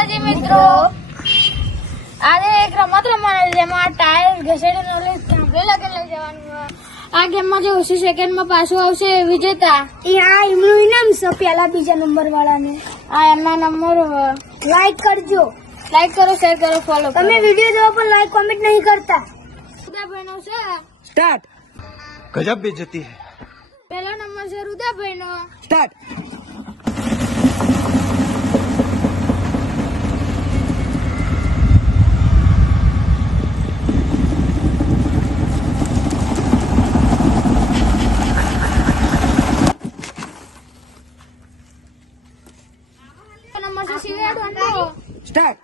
માતાજી મિત્રો, આજે એક રમત રમવાની જેમાં ટાયર ઘસેડીને થાંભલે લઈ જવાનું. આ ગેમમાં જે ઓછી સેકન્ડમાં પાછું આવશે વિજેતા. એમનું ઇનામ છે પેલા બીજા નંબર વાળાને. આ એમના નંબર. લાઈક કરજો, લાઈક કરો, શેર કરો, ફોલો કરો. તમે વિડીયો જોવો પણ લાઈક કોમેન્ટ નહીં કરતા. રુદાભાઈનો છે સ્ટાર્ટ. ગજબ બેइज्जती है. પહેલો નંબર છે રુદાભાઈનો. સ્ટાર્ટ. નંબર છે શિવાડવાનો. સ્ટાર્ટ.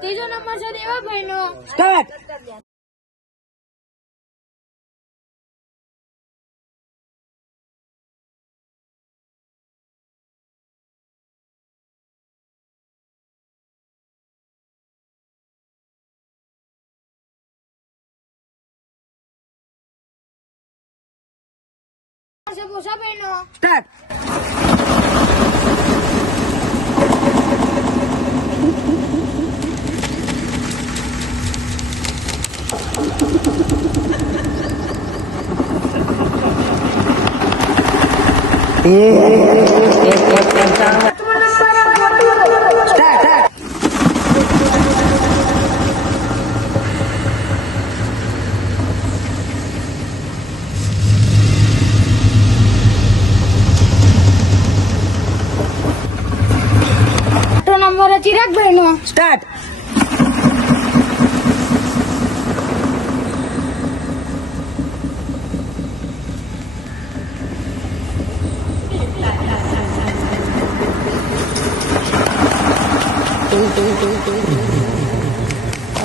ત્રીજો નંબર છે દેવાભાઈનો. સ્ટાર્ટ. ભૂષાભાઈનો. સ્ટાર્ટ. નંબર છે ચિરાગભાઈનો. સ્ટાર્ટ.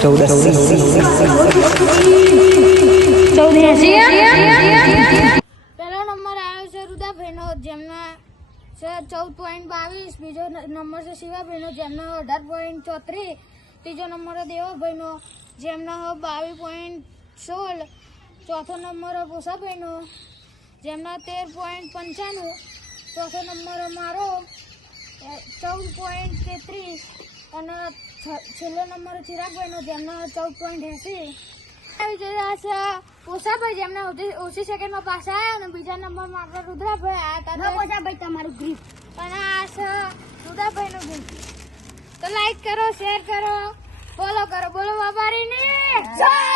चौदह પહેલો નંબર આવ્યો છે રુદાભાઈનો, જેમના છે 14.22. બીજો નંબર છે શિવાભાઈનો, જેમનો 18.34. ત્રીજો નંબર દેવાભાઈનો, જેમનો 22.16. ચોથો નંબર ભૂષાભાઈનો, જેમના 13.95. ચોથો નંબર મારો 14.33. અને છેલ્લો નંબર ચિરાગભાઈનો, જેમનો 14.80. પોષાભાઈ, જેમને ઓછી સેકન્ડમાં પાછા આવ્યા. અને બીજા નંબરમાં આપણે રુદ્રાભાઈ આવ્યા. પોષાભાઈ તમારું ગ્રીપ. અને આ છે રુદ્રાભાઈનું ગ્રુપ. તો લાઈક કરો, શેર કરો, ફોલો કરો. બોલો બાબારીને જય.